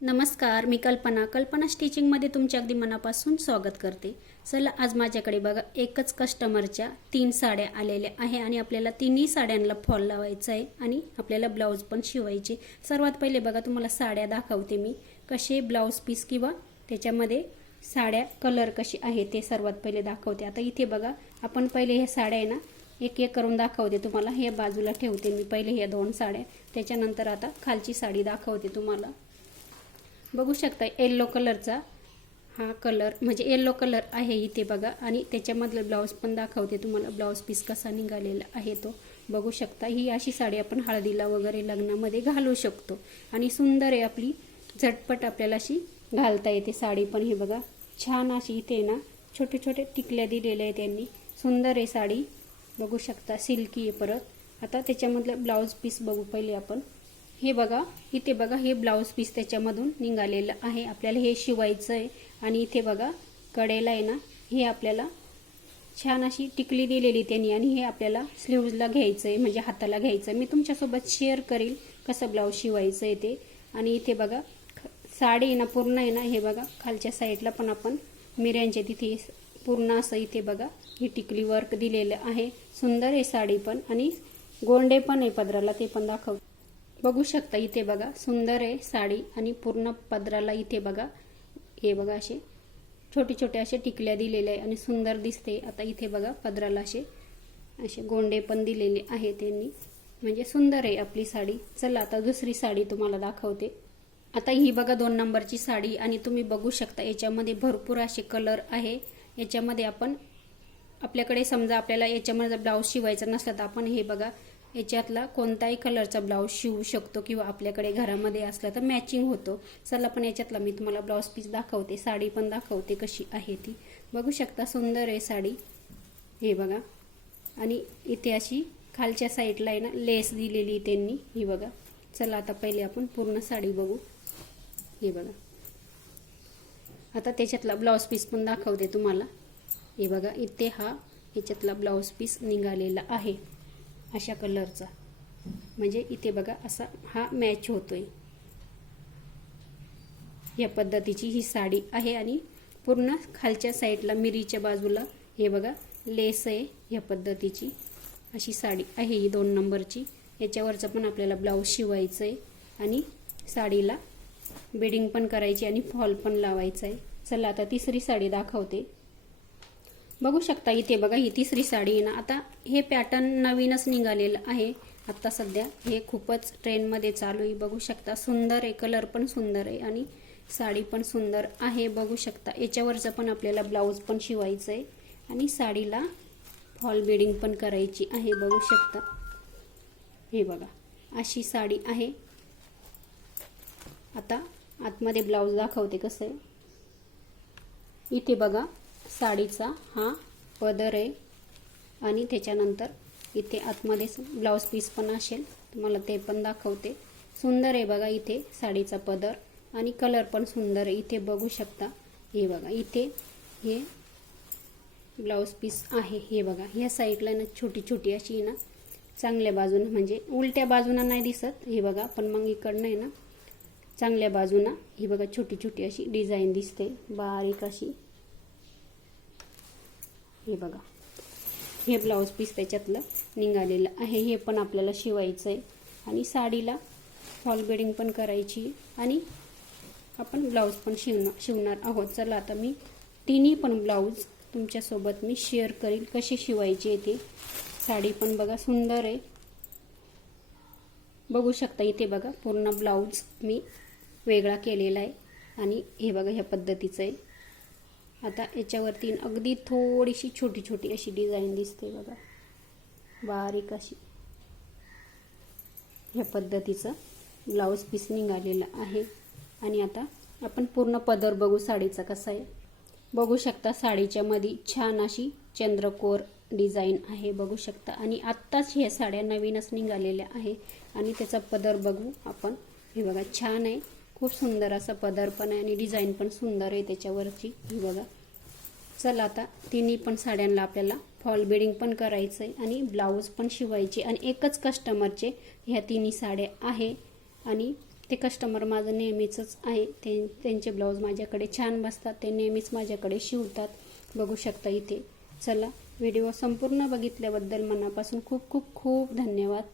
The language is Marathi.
नमस्कार मी कल्पना. कल्पना स्टिचिंगमध्ये तुमच्या अगदी मनापासून स्वागत करते. चला आज माझ्याकडे बघा एकच कस्टमरच्या तीन साड्या आलेल्या आहे आणि आपल्याला तिन्ही साड्यांना फॉल लावायचा आहे आणि आपल्याला ब्लाऊज पण शिवायचे. सर्वात पहिले बघा तुम्हाला साड्या दाखवते मी. कसे ब्लाऊज पीस किंवा त्याच्यामध्ये साड्या कलर कशी आहे ते सर्वात पहिले दाखवते. आता इथे बघा आपण पहिले ह्या साड्या आहे ना एक एक करून दाखवते तुम्हाला. हे बाजूला ठेवते मी पहिले ह्या दोन साड्या. त्याच्यानंतर आता खालची साडी दाखवते तुम्हाला. बघू शकता येल्लो कलरचा हा कलर म्हणजे येल्लो कलर आहे इथे बघा. आणि त्याच्यामधलं ब्लाऊज पण दाखवते तुम्हाला ब्लाऊज पीस कसा निघालेला आहे तो. बघू शकता ही अशी साडी आपण हळदीला वगैरे लग्नामध्ये घालू शकतो. आणि सुंदर आहे आपली झटपट आपल्याला अशी घालता येते साडी पण. हे बघा छान अशी इथे ना छोटे छोटे टिकल्या दिलेल्या आहेत त्यांनी सुंदर आहे साडी. बघू शकता सिल्की आहे परत. आता त्याच्यामधलं ब्लाऊज पीस बघू पहिले आपण. हे बघा इथे बघा हे ब्लाऊज पीस त्याच्यामधून निघालेलं आहे. आपल्याला हे शिवायचं आहे आणि इथे बघा कडेला आहे ना हे आपल्याला छान अशी टिकली दिलेली त्यांनी आणि हे आपल्याला स्लीव्जला घ्यायचं आहे म्हणजे हाताला घ्यायचं आहे मी तुमच्यासोबत शेअर करील कसं ब्लाऊज शिवायचं आहे ते. आणि इथे बघा साडी आहे ना पूर्ण आहे ना हे बघा खालच्या साईडला पण आपण मिऱ्यांच्या तिथे पूर्ण असं इथे बघा ही टिकली वर्क दिलेलं आहे. सुंदर आहे साडी पण आणि गोंडे पण आहे पदराला ते पण दाखव बघू शकता इथे बघा सुंदर आहे साडी आणि पूर्ण पदराला इथे बघा. हे बघा असे छोटे छोटे असे टिकल्या दिलेले आहे आणि सुंदर दिसते. आता इथे बघा पदराला असे असे गोंडे पण दिलेले आहे त्यांनी. म्हणजे सुंदर आहे आपली साडी. चला आता दुसरी साडी तुम्हाला दाखवते. आता ही बघा दोन नंबरची साडी आणि तुम्ही बघू शकता याच्यामध्ये भरपूर असे कलर आहे. याच्यामध्ये आपण आपल्याकडे समजा आपल्याला याच्यामध्ये जर ब्लाऊज शिवायचा नसला तर आपण हे बघा याच्यातला कोणताही कलरचा ब्लाऊज शिवू शकतो किंवा आपल्याकडे घरामध्ये असला तर मॅचिंग होतो. चला पण याच्यातला मी तुम्हाला ब्लाऊज पीस दाखवते. साडी पण दाखवते कशी आहे ती. बघू शकता सुंदर आहे साडी. हे बघा. आणि इथे अशी खालच्या साईडला आहे ना लेस दिलेली त्यांनी. ही बघा. चला आता पहिले आपण पूर्ण साडी बघू. हे बघा. आता त्याच्यातला ब्लाऊज पीस पण दाखवते तुम्हाला. हे बघा इथे हा याच्यातला ब्लाऊज पीस निघालेला आहे. अशा कलरचा म्हणजे इथे बघा असा हा मॅच होतोय. या पद्धतीची ही साडी आहे आणि पूर्ण खालच्या साईडला मिरीच्या बाजूला हे बघा लेस आहे या पद्धतीची. अशी साडी आहे ही दोन नंबरची. याच्यावरचं पण आपल्याला ब्लाऊज शिवायचं आहे आणि साडीला बेडिंग पण करायची आणि फॉल पण लावायचा आहे चला आता तिसरी साडी दाखवते. बघू शकता इथे बघा ही तिसरी साडी आहे ना. आता हे पॅटर्न नवीनच निघालेलं आहे. आत्ता सध्या हे खूपच ट्रेंडमध्ये चालू आहे. बघू शकता सुंदर आहे. कलर पण सुंदर आहे आणि साडी पण सुंदर आहे. बघू शकता याच्यावरचं पण आपल्याला ब्लाऊज पण शिवायचं आहे. आणि साडीला फॉल बिडिंग पण करायची आहे. बघू शकता. हे बघा अशी साडी आहे. आता आतमध्ये ब्लाऊज दाखवते कसं आहे. इथे बघा साडीचा हा पदर आहे. आणि त्याच्यानंतर इथे आतमध्ये ब्लाऊज पीस पण असेल. तुम्हाला ते पण दाखवते. सुंदर आहे बघा इथे साडीचा पदर. आणि कलर पण सुंदर आहे. इथे बघू शकता. हे बघा इथे हे ब्लाऊज पीस आहे. हे बघा ह्या साईडला ना छोटी छोटी अशी ना चांगल्या बाजूनं म्हणजे उलट्या बाजूनं नाही दिसत. हे बघा पण मग इकडनं आहे ना चांगल्या बाजूनं ही बघा छोटी छोटी अशी डिझाईन दिसते. बारीक अशी. हे बघा. हे ब्लाऊज पीस त्याच्यातलं निघालेलं आहे. हे पण आपल्याला शिवायचं आहे आणि साडीला फॉल बेडिंग पण करायची. आणि आपण ब्लाऊज पण शिवणार शिवणार आहोत. चला आता मी तिन्ही पण ब्लाऊज तुमच्यासोबत मी शेअर करील कसे शिवायचे ते. साडी पण बघा सुंदर आहे. बघू शकता इथे बघा पूर्ण ब्लाऊज मी वेगळा केलेला आहे. आणि हे बघा ह्या पद्धतीचं आहे. आता याच्यावरती अगदी थोडीशी छोटी छोटी अशी डिझाईन दिसते बघा. बारीक अशी. ह्या पद्धतीचं ब्लाऊज पीस निघालेलं आहे. आणि आता आपण पूर्ण पदर बघू साडीचा कसा आहे. बघू शकता साडीच्या मध्ये छान अशी चंद्रकोर डिझाईन आहे बघू शकता. आणि आत्ताच ह्या साड्या नवीनच निघालेल्या आहे. आणि त्याचा पदर बघू आपण. हे बघा छान आहे. खूप सुंदर असा पदर पण आहे आणि डिझाईन पण सुंदर आहे त्याच्यावरची. ही बघा. चला आता तिन्ही पण साड्यांना आपल्याला फॉल बिडिंग पण करायचं आहे आणि ब्लाऊज पण शिवायचे आणि एकच कस्टमरचे ह्या तिन्ही साड्या आहे आणि ते कस्टमर माझं नेहमीचंच आहे. ते त्यांचे ब्लाऊज माझ्याकडे छान बसतात. ते नेहमीच माझ्याकडे शिवतात. बघू शकता इथे. चला व्हिडिओ संपूर्ण बघितल्याबद्दल मनापासून खूप खूप खूप धन्यवाद.